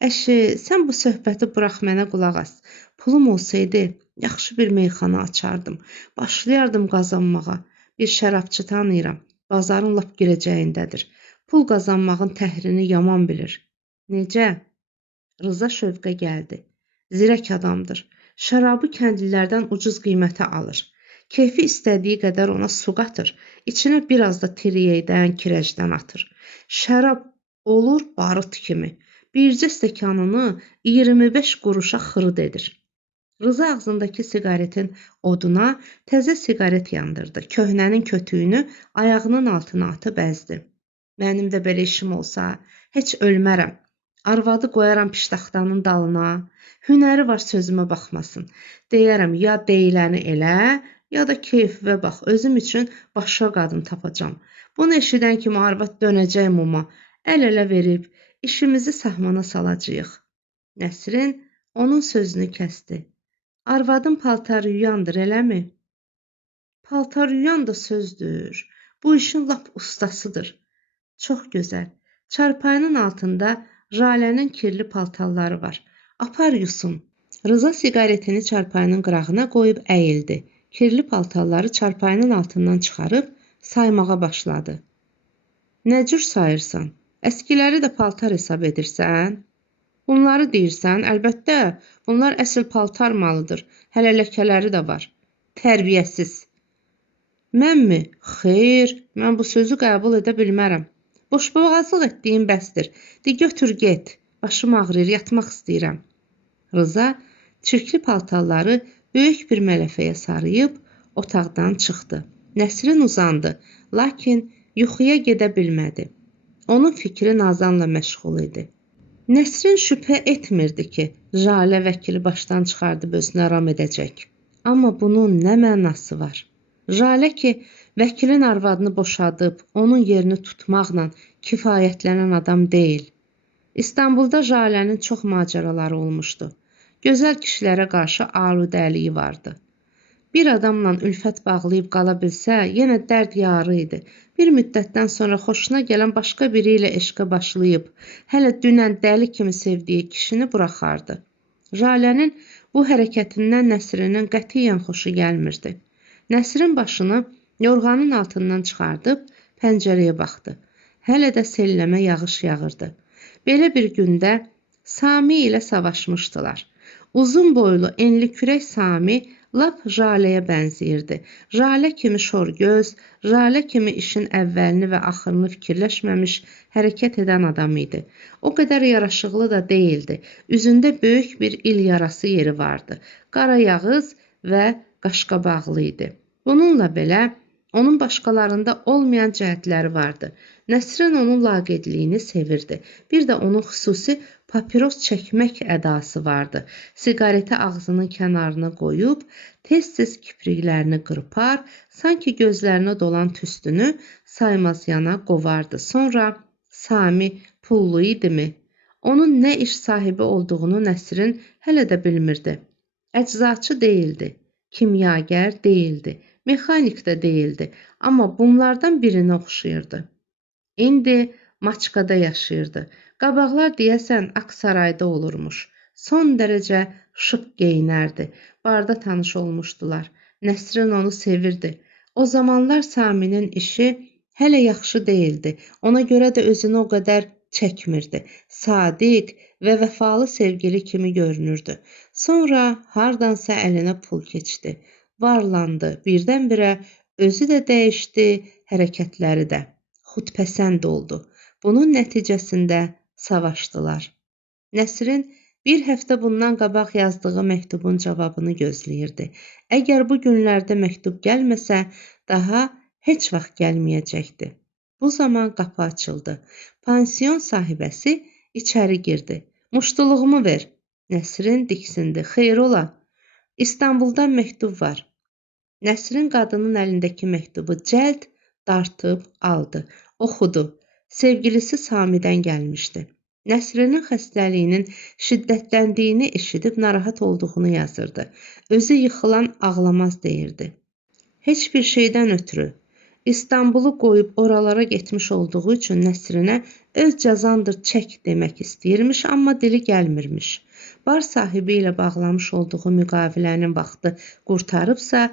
Əşi, sən bu söhbəti burax, mənə qulaq as. Pulum olsaydı, yaxşı bir meyxana açardım. Başlayardım qazanmağa. Bir şərabçı tanıyıram. Bazarın lap girəcəyindədir. Pul qazanmağın təhrini yaman bilir. Necə? Rıza şövqə gəldi. Zirək adamdır. Şərabı kəndlilərdən ucuz qiymətə alır. Keyfi istədiyi qədər ona su qatır. İçinə biraz da tiriyədən, kirəcdən atır. Şərab olur barıt kimi. Bircə stəkanını 25 quruşa xırd edir. Rıza ağzındakı siqaretin oduna təzə siqaret yandırdı. Köhnənin kötüyünü ayağının altına atıb əzdi. Mənim də belə işim olsa, heç ölmərəm. Arvadı qoyaram piştaxtanın dalına. Hünəri var sözümə baxmasın. Deyərəm ya deyiləni elə, ya da keyfivə bax. Özüm üçün başqa qadın tapacam. Bunu eşidən kimi arvad dönəcək muma. Əl-ələ verib işimizi sahmana salacağıq. Nəsrin onun sözünü kəsdi. Arvadın paltar yuyandır, eləmi? Paltar yuyan da sözdür. Bu işin lap ustasıdır. Çox gözəl. Çarpayının altında Jalənin kirli paltarları var. Apar yusun. Rıza siqaretini çarpayının qırağına qoyub əyildi. Kirli paltarları çarpayının altından çıxarıb saymağa başladı. Nə cür sayırsan? Əskiləri də paltar hesab edirsən? Bunları deyirsən, əlbəttə, bunlar əsl paltar malıdır. Hələ ləkələri də var. Tərbiyəsiz. Mənmi? Xeyr, mən bu sözü qəbul edə bilmərəm. Boşboğazlıq etdiyin bəsdir. De götür get. Başım ağrıyır, yatmaq istəyirəm. Rıza çirkli paltarları böyük bir mələfəyə sarıyıb otaqdan çıxdı. Nəsrin uzandı, lakin yuxuya gedə bilmədi. Onun fikri Nazanla məşğul idi. Nəsrin şübhə etmirdi ki, Jalə vəkili başdan çıxardıb özünü aram edəcək. Amma bunun nə mənası var? Jalə ki, vəkilin arvadını boşadıb, onun yerini tutmaqla kifayətlənən adam deyil. İstanbulda Jalənin çox macəraları olmuşdu. Gözəl kişilərə qarşı aludəliyi vardı. Bir adamla ülfət bağlayıb qala bilsə, yenə dərd yarı idi. Bir müddətdən sonra xoşuna gələn başqa biri ilə eşqə başlayıb, hələ dünən dəli kimi sevdiyi kişini buraxardı. Jalənin bu hərəkətindən Nəsrinin qətiyyən xoşu gəlmirdi. Nəsrin başını yorğanın altından çıxardıb pəncərəyə baxdı. Hələ də selləmə yağış yağırdı. Belə bir gündə Sami ilə savaşmışdılar. Uzun boylu, enli kürək Sami lap Jaləyə bənzəyirdi. Jalə kimi şorgöz, Jalə kimi işin əvvəlini və axırını fikirləşməmiş hərəkət edən adam idi. O qədər yaraşıqlı da deyildi. Üzündə böyük bir il yarası yeri vardı. Qara yağız və qaşqabaqlı idi. Bununla belə onun başqalarında olmayan cəhətləri vardı. Nəsrin onun laqeydliyini sevirdi. Bir də onun xüsusi papiros çəkmək ədası vardı. Siqareti ağzının kənarına qoyub, tez-tez kipriklərini qırpar, sanki gözlərinə dolan tüstünü saymaz yana qovardı. Sonra Sami pullu idimi? Onun nə iş sahibi olduğunu Nəsrin hələ də bilmirdi. Əczaçı deyildi, kimyagər deyildi, mexanik də deyildi, amma bunlardan birinə oxşayırdı. İndi Maçkada yaşayırdı. Qabaqlar deyəsən Aksarayda olurmuş. Son dərəcə şıq geyinərdi. Barda tanış olmuşdular. Nəsrin onu sevirdi. O zamanlar Saminin işi hələ yaxşı deyildi. Ona görə də özünü o qədər çəkmirdi. Sadiq və vəfalı sevgili kimi görünürdü. Sonra hardansa əlinə pul keçdi. Varlandı. Birdən-birə özü də dəyişdi, hərəkətləri də. Xudpəsənd oldu. Bunun nəticəsində savaşdılar. Nəsrin bir həftə bundan qabaq yazdığı məktubun cavabını gözləyirdi. Əgər bu günlərdə məktub gəlməsə, daha heç vaxt gəlməyəcəkdi. Bu zaman qapı açıldı. Pansiyon sahibəsi içəri girdi. Muştuluğumu ver. Nəsrin diksindi. Xeyr ola. İstanbuldan məktub var. Nəsrin qadının əlindəki məktubu cəld dartıb aldı. Oxudu. Sevgilisi Samidən gəlmişdi. Nəsrinin xəstəliyinin şiddətləndiyini eşidib narahat olduğunu yazırdı. Özü yıxılan ağlamaz deyirdi. Heç bir şeydən ötürü. İstanbulu qoyub oralara getmiş olduğu üçün Nəsrinə öz cəzandır çək demək istəyirmiş, amma dili gəlmirmiş. Bar sahibi ilə bağlamış olduğu müqavilənin vaxtı qurtarıbsa,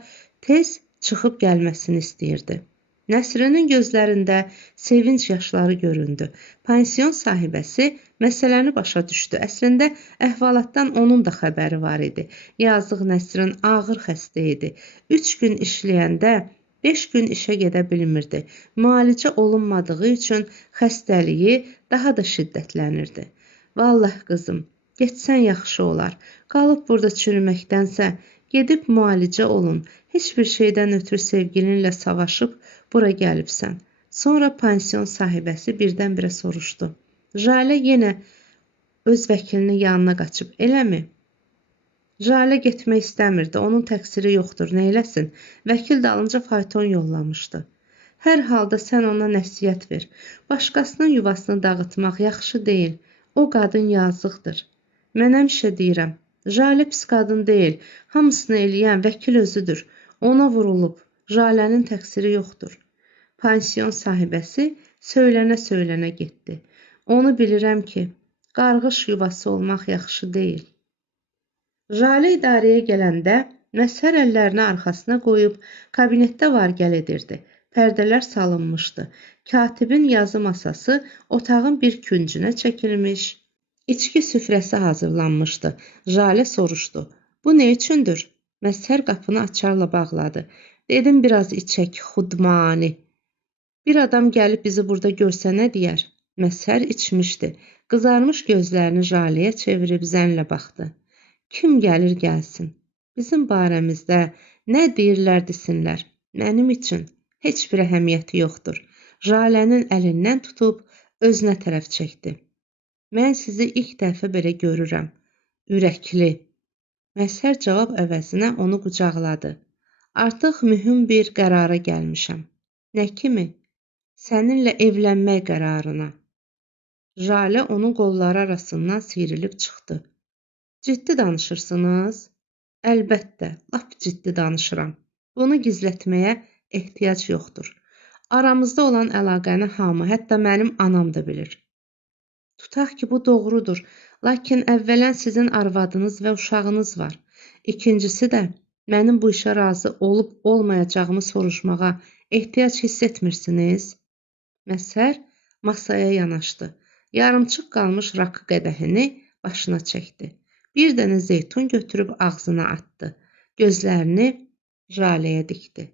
tez çıxıb gəlməsini istəyirdi. Nəsrinin gözlərində sevinç yaşları göründü. Pansion sahibəsi məsələni başa düşdü. Əslində əhvalatdan onun da xəbəri var idi. Yazıq Nəsrin ağır xəstə idi. 3 gün işləyəndə 5 gün işə gedə bilmirdi. Müalicə olunmadığı üçün xəstəliyi daha da şiddətlənirdi. Vallah qızım, getsən yaxşı olar. Qalıb burada çürüməkdənsə gedib müalicə olun. Heç bir şeydən ötürü sevgilinlə savaşıb bura gəlibsən. Sonra pansion sahibəsi birdən-birə soruşdu. Jalə yenə öz vəkilinin yanına qaçıb, eləmi? Jalə getmək istəmirdi, onun təqsiri yoxdur, neyləsin? Vəkil dalınca fayton yollamışdı. Hər halda sən ona nəsiyyət ver. Başqasının yuvasını dağıtmaq yaxşı deyil. O qadın yazıqdır. Mən həmişə deyirəm, Jalə pis qadın deyil, hamısını eləyən vəkil özüdür. Ona vurulub, Jalənin təqsiri yoxdur. Pansion sahibəsi söylənə-söylənə getdi. Onu bilirəm ki, qarğış yuvası olmaq yaxşı deyil. Jalə idarəyə gələndə Məzhər əllərini arxasına qoyub kabinetdə var-gəl edirdi. Pərdələr salınmışdı. Katibin yazı masası otağın bir küncünə çəkilmiş. İçki süfrəsi hazırlanmışdı. Jalə soruşdu. Bu nə üçündür? Məzhər qapını açarla bağladı. Dedim biraz içək, xudmani. Bir adam gəlib bizi burada görsə nə deyər? Məzhər içmişdi. Qızarmış gözlərini Jaləyə çevirib zənlə baxdı. Kim gəlir gəlsin. Bizim barəmizdə nə deyirlər desinlər. Mənim üçün heç bir əhəmiyyəti yoxdur. Jalənin əlindən tutub özünə tərəf çəkdi. Mən sizi ilk dəfə belə görürəm. Ürəkli. Məzhər cavab əvəzinə onu qucaqladı. Artıq mühüm bir qərara gəlmişəm. Nə kimi? Səninlə evlənmək qərarına. Jalə onun qolları arasından sıyrilib çıxdı. Ciddi danışırsınız? Əlbəttə, lap ciddi danışıram. Bunu gizlətməyə ehtiyac yoxdur. Aramızda olan əlaqəni hamı, hətta mənim anam da bilir. Tutaq ki, bu doğrudur. Lakin əvvələn sizin arvadınız və uşağınız var. İkincisi də mənim bu işə razı olub-olmayacağımı soruşmağa ehtiyac hiss etmirsiniz? Məzhər masaya yanaşdı. Yarımçıq qalmış rakı qədəhini başına çəkdi. Bir dənə zeytun götürüb ağzına atdı. Gözlərini Jaləyə dikdi.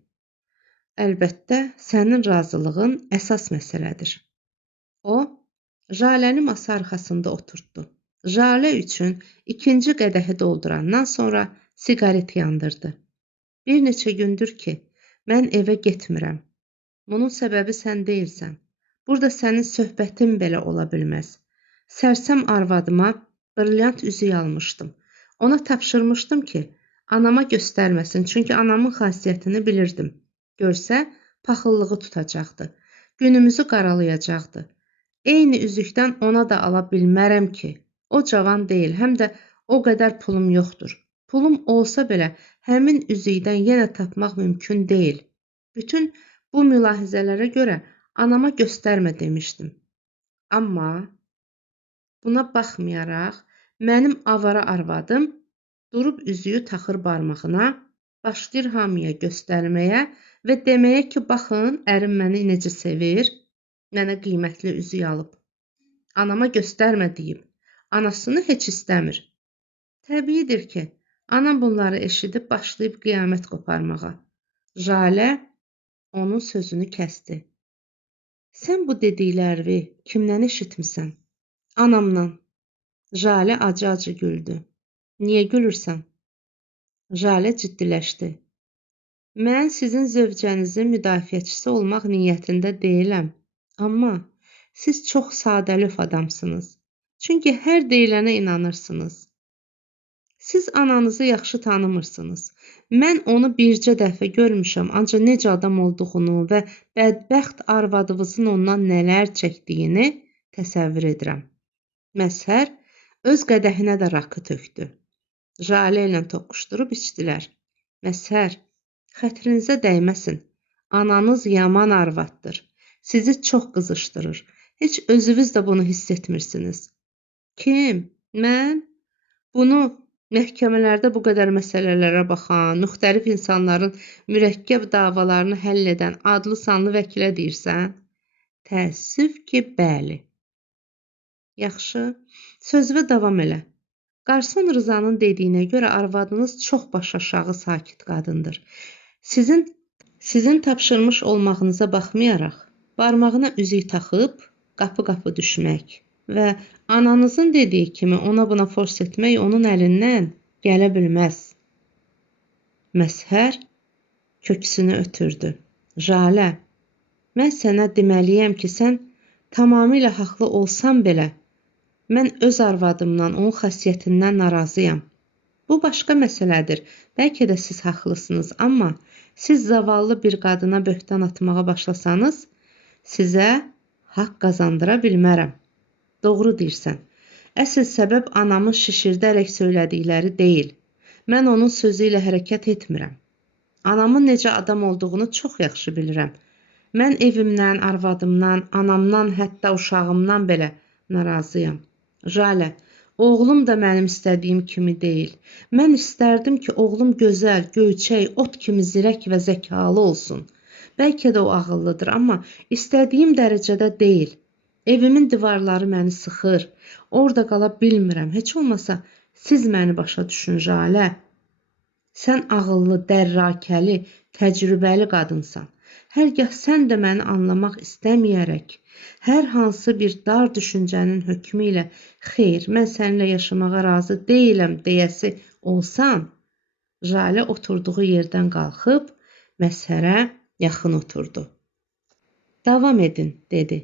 Əlbəttə, sənin razılığın əsas məsələdir. O, Jaləni masa arxasında oturtdu. Jalə üçün ikinci qədəhi doldurandan sonra siqaret yandırdı. Bir neçə gündür ki, mən evə getmirəm. Bunun səbəbi sən deyilsən. Burada sənin söhbətin belə ola bilməz. Sərsəm arvadıma brilyant üzük almışdım. Ona tapşırmışdım ki, anama göstərməsin, çünki anamın xasiyyətini bilirdim. Görsə, paxıllığı tutacaqdı. Günümüzü qaralayacaqdı. Eyni üzükdən ona da ala bilmərəm ki, o cavan deyil, həm də o qədər pulum yoxdur. Pulum olsa belə həmin üzükdən yenə tapmaq mümkün deyil. Bütün bu mülahizələrə görə anama göstərmə demişdim. Amma buna baxmayaraq mənim avara arvadım durub üzüyü taxır barmağına, başlayır hamıya göstərməyə və deməyə ki, baxın, ərim məni necə sevir. Mənə qiymətli üzük alıb. Anama göstərmə deyib. Anasını heç istəmir. Təbiidir ki, anam bunları eşidib başlayıb qiyamət qoparmağa. Jalə onun sözünü kəsdi. Sən bu dedikləri kimdən eşitmisən? Anamdan. Jalə acı-acı güldü. Niyə gülürsən? Jalə ciddiləşdi. Mən sizin zövcənizin müdafiəçisi olmaq niyyətində deyiləm. Amma siz çox sadəlöv adamsınız. Çünki hər deyilənə inanırsınız. Siz ananızı yaxşı tanımırsınız. Mən onu bircə dəfə görmüşəm, ancaq necə adam olduğunu və bədbəxt arvadınızın ondan nələr çəkdiyini təsəvvür edirəm. Məzhər öz qədəhinə də rakı tökdü. Jalə ilə toqquşdurub içdilər. Məzhər, xətrinizə dəyməsin. Ananız yaman arvaddır. Sizi çox qızışdırır. Heç özünüz də bunu hiss etmirsiniz. Kim? Mən? Bunu məhkəmələrdə bu qədər məsələlərə baxan, müxtəlif insanların mürəkkəb davalarını həll edən adlı sanlı vəkilə deyirsən? Təəssüf ki, bəli. Yaxşı, sözünə davam elə. Qarsan Rızanın dediyinə görə arvadınız çox başaşağı sakit qadındır. Sizin tapşırmış olmağınıza baxmayaraq, barmağına üzük taxıb, qapı-qapı düşmək və ananızın dediyi kimi ona buna fors etmək onun əlindən gələ bilməz. Məzhər köksünü ötürdü. Jalə, mən sənə deməliyəm ki, sən tamamilə haqlı olsan belə, mən öz arvadımdan, onun xasiyyətindən narazıyam. Bu başqa məsələdir. Bəlkə də siz haqlısınız, amma siz zavallı bir qadına böhtan atmağa başlasanız, sizə haqq qazandıra bilmərəm. Doğru deyirsən. Əsl səbəb anamın şişirdərək söylədikləri deyil. Mən onun sözü ilə hərəkət etmirəm. Anamın necə adam olduğunu çox yaxşı bilirəm. Mən evimdən, arvadımdan, anamdan, hətta uşağımdan belə narazıyam. Jalə, oğlum da mənim istədiyim kimi deyil. Mən istərdim ki, oğlum gözəl, göyçək, ot kimi zirək və zəkalı olsun. Bəlkə də o ağıllıdır, amma istədiyim dərəcədə deyil. Evimin divarları məni sıxır. Orada qala bilmirəm. Heç olmasa siz məni başa düşün, Jalə. Sən ağıllı, dərrakəli, təcrübəli qadınsan. Hərgah sən də məni anlamaq istəməyərək, hər hansı bir dar düşüncənin hökmü ilə xeyr, mən səninlə yaşamağa razı deyiləm deyəsi olsan, Jalə oturduğu yerdən qalxıb Məzhərə yaxın oturdu. Davam edin, dedi.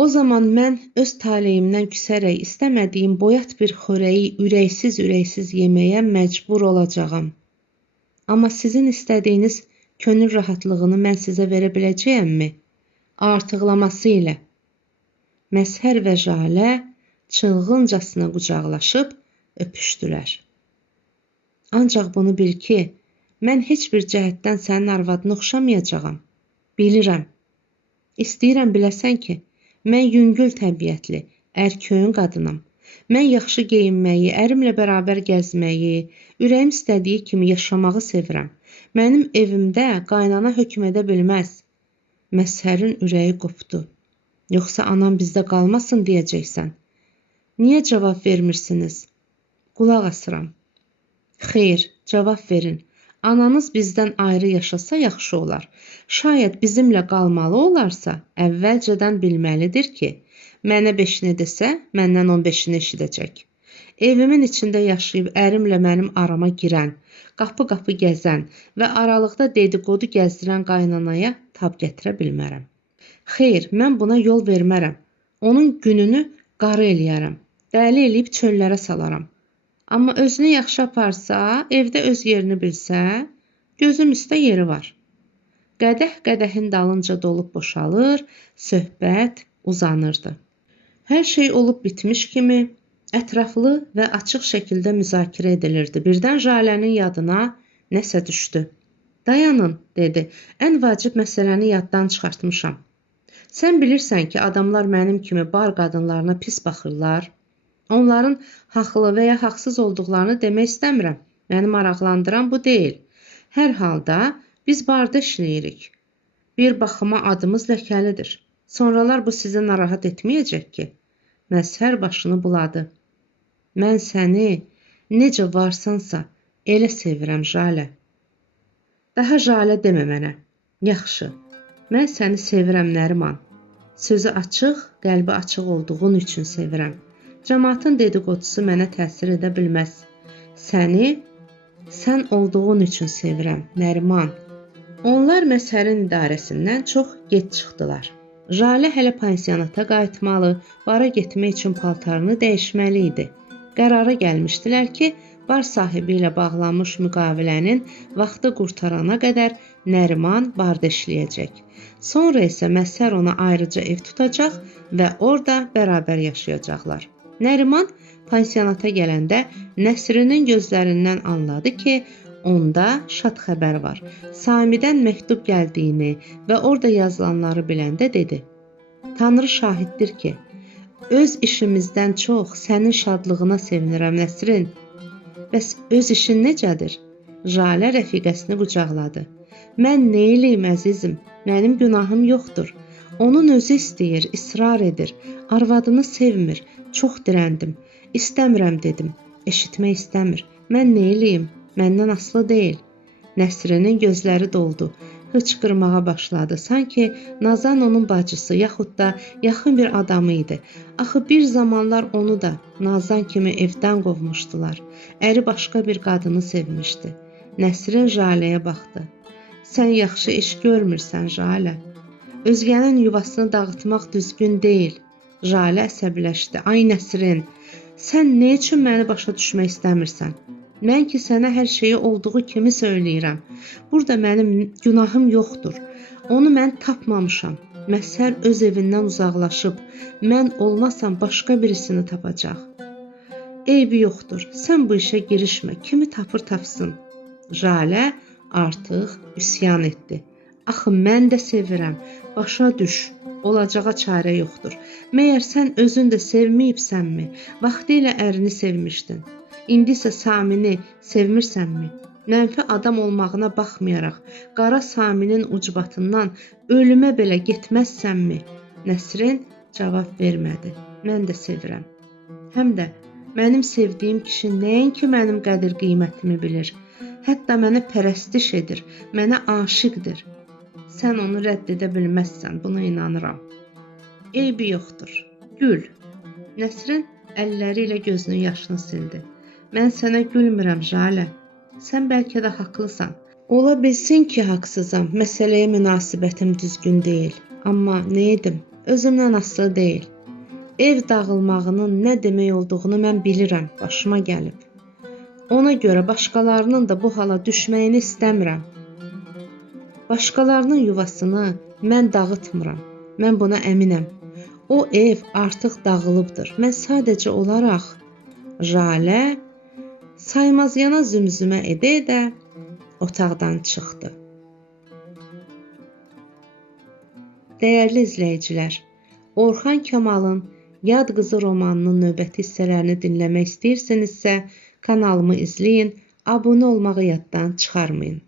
O zaman mən öz taleyimdən küsərək istəmədiyim boyat bir xörəyi ürəksiz yeməyə məcbur olacağam. Amma sizin istədiyiniz könül rahatlığını mən sizə verə biləcəyəmmi? Artıqlaması ilə. Məzhər və Jalə çılğıncasına qucaqlaşıb öpüşdülər. Ancaq bunu bil ki, mən heç bir cəhətdən sənin arvadına oxşamayacağam. Bilirəm. İstəyirəm biləsən ki, mən yüngül təbiətli, ərköyün qadınam. Mən yaxşı geyinməyi, ərimlə bərabər gəzməyi, ürəyim istədiyi kimi yaşamağı sevirəm. Mənim evimdə qaynana hökm edə bilməz. Məzhərin ürəyi qopdu. Yoxsa anam bizdə qalmasın deyəcəksən. Niyə cavab vermirsiniz? Qulaq asıram. Xeyr, cavab verin. Ananız bizdən ayrı yaşasa yaxşı olar. Şayət bizimlə qalmalı olarsa, əvvəlcədən bilməlidir ki, mənə 5-ni desə, məndən 15-ni eşidəcək. Evimin içində yaşayıb ərimlə mənim arama girən, qapı-qapı gəzən və aralıqda dedikodu gəzdirən qaynanaya tab gətirə bilmərəm. Xeyr, mən buna yol vermərəm. Onun gününü qarı eləyərəm. Dəli eləyib çöllərə salaram. Amma özünü yaxşı aparsa, evdə öz yerini bilsə, gözüm üstə yeri var. Qədəh qədəhin dalınca dolub boşalır, söhbət uzanırdı. Hər şey olub bitmiş kimi ətraflı və açıq şəkildə müzakirə edilirdi. Birdən Jalənin yadına nəsə düşdü. Dayanın, dedi, ən vacib məsələni yaddan çıxartmışam. Sən bilirsən ki, adamlar mənim kimi bar qadınlarına pis baxırlar. Onların haqlı və ya haqsız olduqlarını demək istəmirəm. Məni maraqlandıran bu deyil. Hər halda biz barda işləyirik. Bir baxıma adımız ləkəlidir. Sonralar bu sizi narahat etməyəcək ki. Məzhər başını buladı. Mən səni necə varsansa elə sevirəm, Jalə. Daha Jalə demə mənə. Yaxşı, mən səni sevirəm, Nəriman. Sözü açıq, qəlbi açıq olduğun üçün sevirəm. Cəmaatın dedikodusu mənə təsir edə bilməz. Sən olduğun üçün sevirəm, Nəriman. Onlar Məzhərin idarəsindən çox gec çıxdılar. Jalə hələ pansionata qayıtmalı, bara getmək üçün paltarını dəyişməli idi. Qərara gəlmişdilər ki, bar sahibi ilə bağlanmış müqavilənin vaxtı qurtarana qədər Nəriman barda işləyəcək. Sonra isə Məzhər ona ayrıca ev tutacaq və orada bərabər yaşayacaqlar. Nəriman pansionata gələndə Nəsrinin gözlərindən anladı ki, Onda şad xəbər var. Samidən məktub gəldiyini və orada yazılanları biləndə dedi: Tanrı şahiddir ki, öz işimizdən çox sənin şadlığına sevinirəm Nəsrin. Bəs öz işin necədir? Jalə rəfiqəsini qucaqladı. Mən nə eləyim əzizim? Mənim günahım yoxdur. Onun özü istəyir, israr edir. Arvadını sevmir. Çox dirəndim. İstəmirəm dedim. Eşitmək istəmir. Mən nə eləyim? Məndən asılı deyil. Nəsrinin gözləri doldu. Hıçqırmağa başladı. Sanki Nazan onun bacısı yaxud da yaxın bir adamı idi. Axı bir zamanlar onu da Nazan kimi evdən qovmuşdular. Əri başqa bir qadını sevmişdi. Nəsrin Jaləyə baxdı. Sən yaxşı iş görmürsən, Jalə. Özgənin yuvasını dağıtmaq düzgün deyil. Jalə əsəbləşdi. Ay Nəsrin, sən nə üçün məni başa düşmək istəmirsən? Mən ki sənə hər şeyi olduğu kimi söyləyirəm. Burada mənim günahım yoxdur. Onu mən tapmamışam. Məsər öz evindən uzaqlaşıb. Mən olmasam başqa birisini tapacaq. Eybi yoxdur. Sən bu işə girişmə. Kimi tapır tapsın. Jalə artıq üsyan etdi. Axı mən də sevirəm. Başa düş. Olacağa çarə yoxdur. Məyər sən özün də sevməyibsənmi? Vaxtilə ərini sevmişdin. İndi isə Samini sevmirsənmi? Mənfi adam olmağına baxmayaraq, qara Saminin ucbatından ölümə belə getməzsənmi? Nəsrin cavab vermədi. Mən də sevirəm. Həm də mənim sevdiyim kişi nəinki mənim qədir qiymətimi bilir. Hətta məni pərəstiş edir, mənə aşiqdir. Sən onu rədd edə bilməzsən, buna inanıram. Eybi yoxdur, gül. Nəsrin əlləri ilə gözünün yaşını sildi. Mən sənə gülmürəm, Jalə. Sən bəlkə də haqlısan. Ola bilsin ki, haqsızam. Məsələyə münasibətim düzgün deyil. Amma nə edim? Özümdən asılı deyil. Ev dağılmağının nə demək olduğunu mən bilirəm, başıma gəlib. Ona görə başqalarının da bu hala düşməyini istəmirəm. Başqalarının yuvasını mən dağıtmıram. Mən buna əminəm. O ev artıq dağılıbdır. Mən sadəcə olaraq Jalə saymazyana zümzümə edə-edə otaqdan çıxdı. Dəyərli izləyicilər, Orxan Kamalın Yad Qızı romanının növbəti hissələrini dinləmək istəyirsinizsə, kanalımı izləyin, abunə olmağı yaddan çıxarmayın.